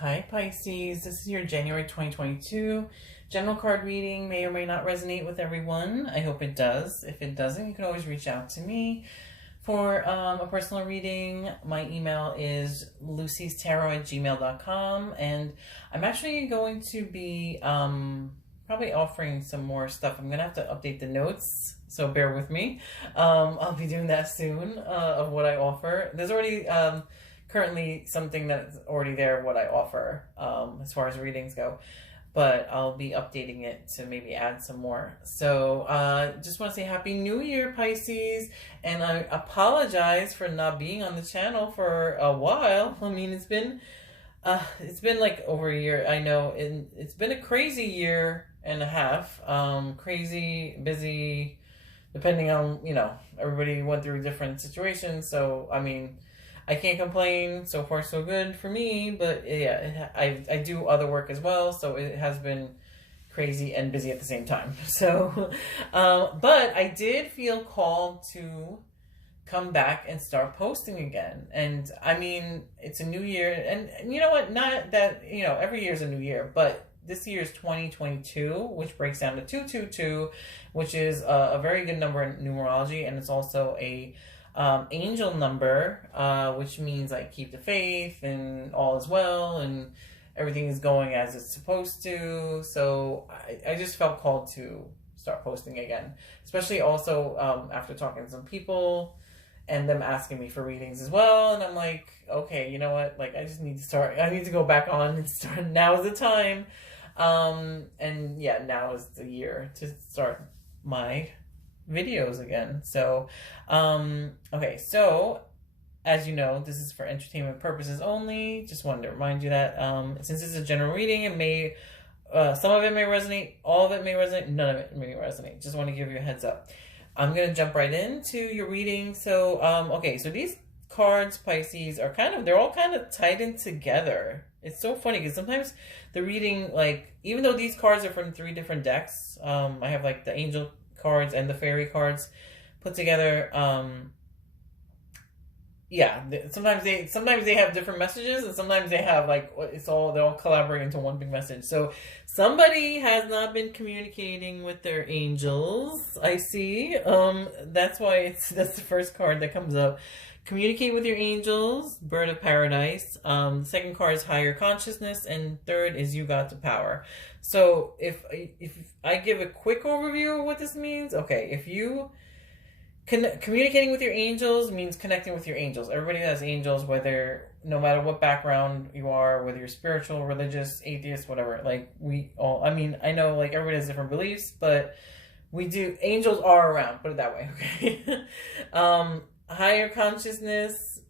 Hi Pisces, this is your January 2022 general card reading. May or may not resonate with everyone. I hope it does. If it doesn't, you can always reach out to me for a personal reading. My email is luciestarot@gmail.com, and I'm actually going to be probably offering some more stuff. I'm going to have to update the notes, so bear with me. I'll be doing that soon of what I offer. There's already currently something that's already there, what I offer as far as readings go, but I'll be updating it to maybe add some more. So just want to say Happy New Year, Pisces, and I apologize for not being on the channel for a while. I mean, it's been like over a year. I know it's been a crazy year and a half, crazy, busy, depending on, everybody went through different situations. So, I mean, I can't complain. So far, so good for me. But yeah, I do other work as well. So it has been crazy and busy at the same time. So, but I did feel called to come back and start posting again. And I mean, it's a new year. And you know what? Not that, every year is a new year. But this year is 2022, which breaks down to 222, which is a very good number in numerology. And it's also a angel number, which means like keep the faith and all is well and everything is going as it's supposed to. So I just felt called to start posting again, especially also after talking to some people and them asking me for readings as well. And I'm like, okay, you know what? Like, I just need to start. I need to go back on and start. Now is the time. And yeah, now is the year to start my videos again. So, okay, so as you know, this is for entertainment purposes only. Just wanted to remind you that since it's a general reading, it may some of it may resonate, all of it may resonate, none of it may resonate. Just want to give you a heads up. I'm gonna jump right into your reading. So okay, so these cards, Pisces, are they're all kind of tied in together. It's so funny because sometimes the reading, like, even though these cards are from 3 different decks, I have like the angel cards and the fairy cards put together. Yeah, sometimes they have different messages, and sometimes they have like they're all collaborating into one big message. So somebody has not been communicating with their angels, I see. That's why that's the first card that comes up. Communicate with your angels, Bird of Paradise. The second card is Higher Consciousness, and third is You Got the Power. So if I give a quick overview of what this means, okay, if you communicating with your angels means connecting with your angels. Everybody has angels, no matter what background you are, whether you're spiritual, religious, atheist, whatever. Like we all, I mean, I know like everybody has different beliefs, but angels are around, put it that way, okay? Higher consciousness,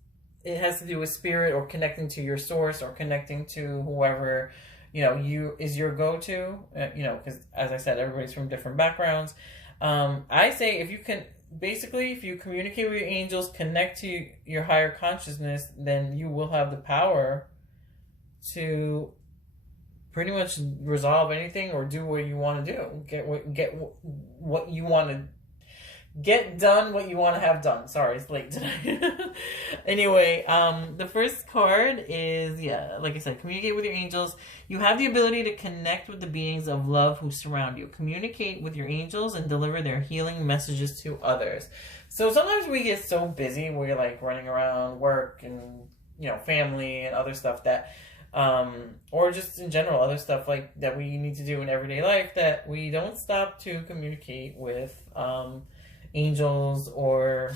it has to do with spirit or connecting to your source or connecting to whoever, you is your go-to, because as I said, everybody's from different backgrounds. I say if you communicate with your angels, connect to your higher consciousness, then you will have the power to pretty much resolve anything or do what you want to do. Get what you want to get done, what you want to have done. Sorry, it's late tonight. Anyway, the first card is, like I said, communicate with your angels. You have the ability to connect with the beings of love who surround you. Communicate with your angels and deliver their healing messages to others. So sometimes we get so busy, we're like running around work and, family and other stuff that, or just in general, other stuff like that we need to do in everyday life, that we don't stop to communicate with, angels or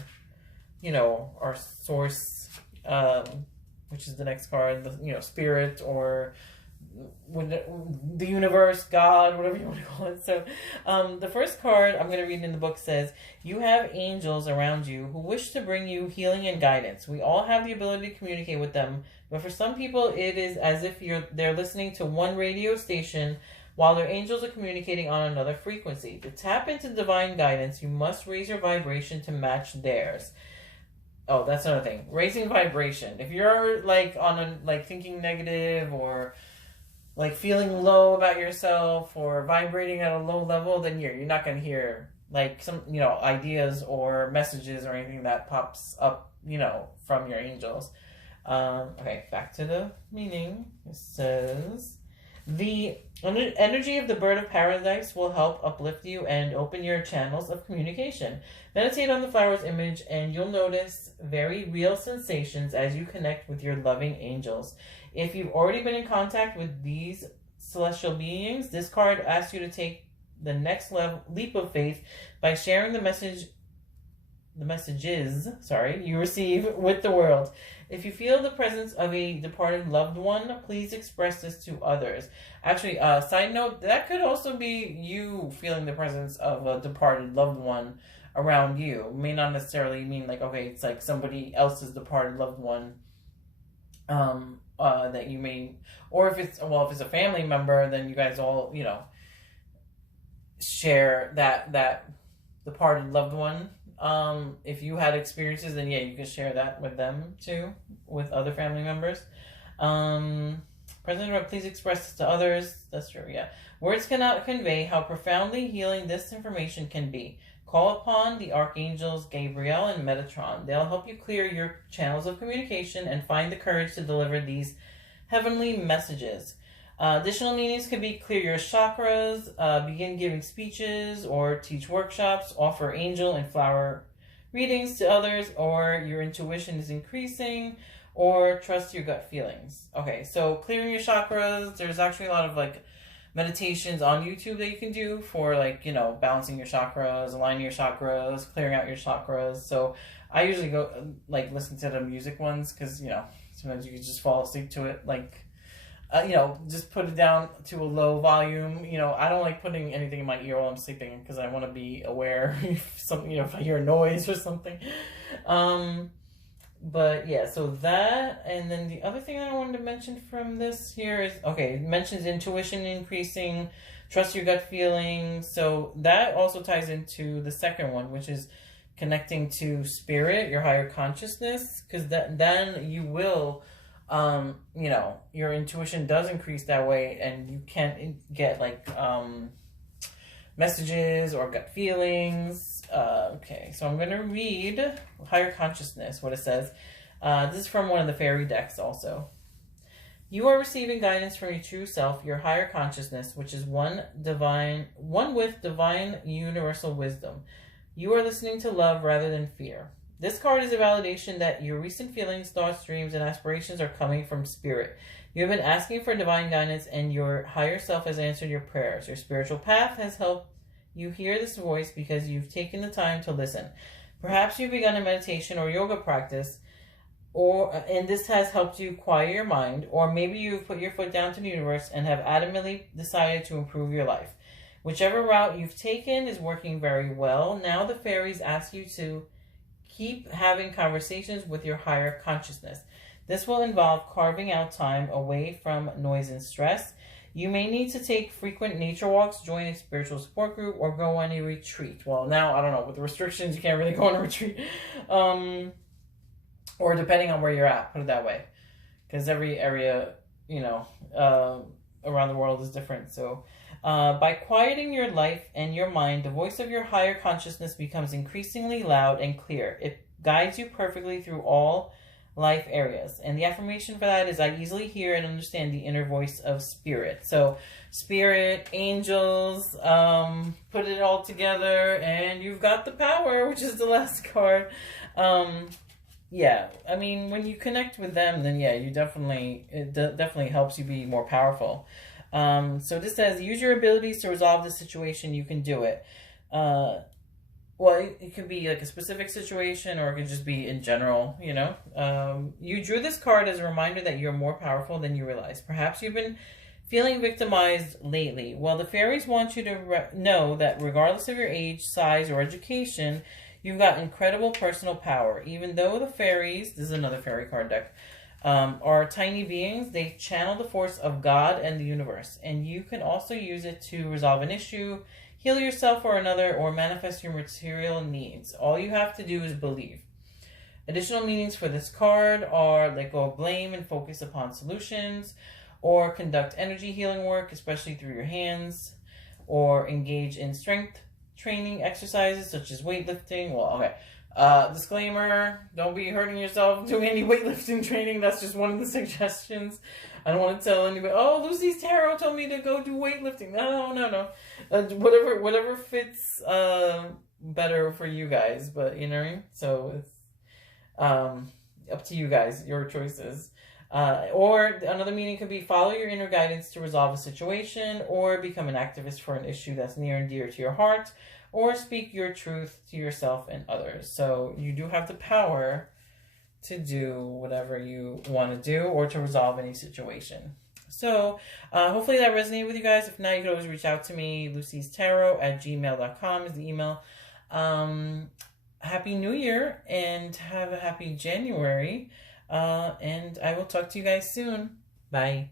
our source, which is the next card, spirit, or the universe, God, whatever you want to call it. So the first card I'm going to read in the book says, you have angels around you who wish to bring you healing and guidance. We all have the ability to communicate with them, but for some people it is as if they're listening to one radio station while their angels are communicating on another frequency. To tap into divine guidance, you must raise your vibration to match theirs. Oh, that's another thing. Raising vibration. If you're like thinking negative or like feeling low about yourself or vibrating at a low level, then you're not going to hear like some, ideas or messages or anything that pops up, from your angels. Okay, back to the meaning. It says, the energy of the bird of paradise will help uplift you and open your channels of communication. Meditate on the flower's image and you'll notice very real sensations as you connect with your loving angels. If you've already been in contact with these celestial beings, this card asks you to take the next leap of faith by sharing the messages you receive with the world. If you feel the presence of a departed loved one, please express this to others. Actually, side note, that could also be you feeling the presence of a departed loved one around you. It may not necessarily mean like, okay, it's like somebody else's departed loved one that you may, or if it's a family member, then you guys all, share that departed loved one. If you had experiences, then yeah, you can share that with them too, with other family members. President, please express this to others. That's true, yeah. Words cannot convey how profoundly healing this information can be. Call upon the archangels Gabriel and Metatron. They'll help you clear your channels of communication and find the courage to deliver these heavenly messages. Additional meanings could be clear your chakras, begin giving speeches or teach workshops, offer angel and flower readings to others, or your intuition is increasing, or trust your gut feelings. Okay, so clearing your chakras, there's actually a lot of like meditations on YouTube that you can do for like, balancing your chakras, aligning your chakras, clearing out your chakras. So I usually go like listen to the music ones because, sometimes you can just fall asleep to it. Like, just put it down to a low volume. I don't like putting anything in my ear while I'm sleeping because I want to be aware if something, if I hear a noise or something. But yeah, so that, and then the other thing that I wanted to mention from this here is, okay, it mentions intuition increasing, trust your gut feelings. So that also ties into the second one, which is connecting to spirit, your higher consciousness, because then you will, your intuition does increase that way, and you can get like messages or gut feelings. Okay, so I'm going to read Higher Consciousness, what it says. This is from one of the fairy decks also. You are receiving guidance from your true self, your higher consciousness, which is one with divine universal wisdom. You are listening to love rather than fear. This card is a validation that your recent feelings, thoughts, dreams, and aspirations are coming from spirit. You have been asking for divine guidance, and your higher self has answered your prayers. Your spiritual path has helped you hear this voice because you've taken the time to listen. Perhaps you've begun a meditation or yoga practice, and this has helped you quiet your mind, or maybe you've put your foot down to the universe and have adamantly decided to improve your life. Whichever route you've taken is working very well. Now the fairies ask you to keep having conversations with your higher consciousness. This will involve carving out time away from noise and stress. You may need to take frequent nature walks, join a spiritual support group, or go on a retreat. Well, now, I don't know, with the restrictions, you can't really go on a retreat. Or depending on where you're at, put it that way. Because every area, around the world is different. So, by quieting your life and your mind, the voice of your higher consciousness becomes increasingly loud and clear. It guides you perfectly through all life areas. And the affirmation for that is, I easily hear and understand the inner voice of spirit. So spirit, angels, put it all together and you've got the power, which is the last card. Yeah, I mean, when you connect with them, then yeah, it definitely helps you be more powerful. So this says, use your abilities to resolve the situation. You can do it. Well, it could be like a specific situation, or it could just be in general, You drew this card as a reminder that you're more powerful than you realize. Perhaps you've been feeling victimized lately. Well, the fairies want you to know that regardless of your age, size, or education, you've got incredible personal power. Even though the fairies, this is another fairy card deck, are tiny beings, they channel the force of God and the universe. And you can also use it to resolve an issue, heal yourself or another, or manifest your material needs. All you have to do is believe. Additional meanings for this card are let go of blame and focus upon solutions, or conduct energy healing work, especially through your hands, or engage in strength training exercises such as weightlifting. Well, okay. Disclaimer, don't be hurting yourself doing any weightlifting training. That's just one of the suggestions. I don't want to tell anybody, oh, Lucy's Tarot told me to go do weightlifting. No. Whatever fits better for you guys. But, you know what I mean? So it's up to you guys, your choices. Or another meaning could be follow your inner guidance to resolve a situation, or become an activist for an issue that's near and dear to your heart, or speak your truth to yourself and others. So you do have the power to do whatever you want to do or to resolve any situation. So hopefully that resonated with you guys. If not, you can always reach out to me. lucystarot@gmail.com is the email. Happy New Year and have a happy January. And I will talk to you guys soon. Bye.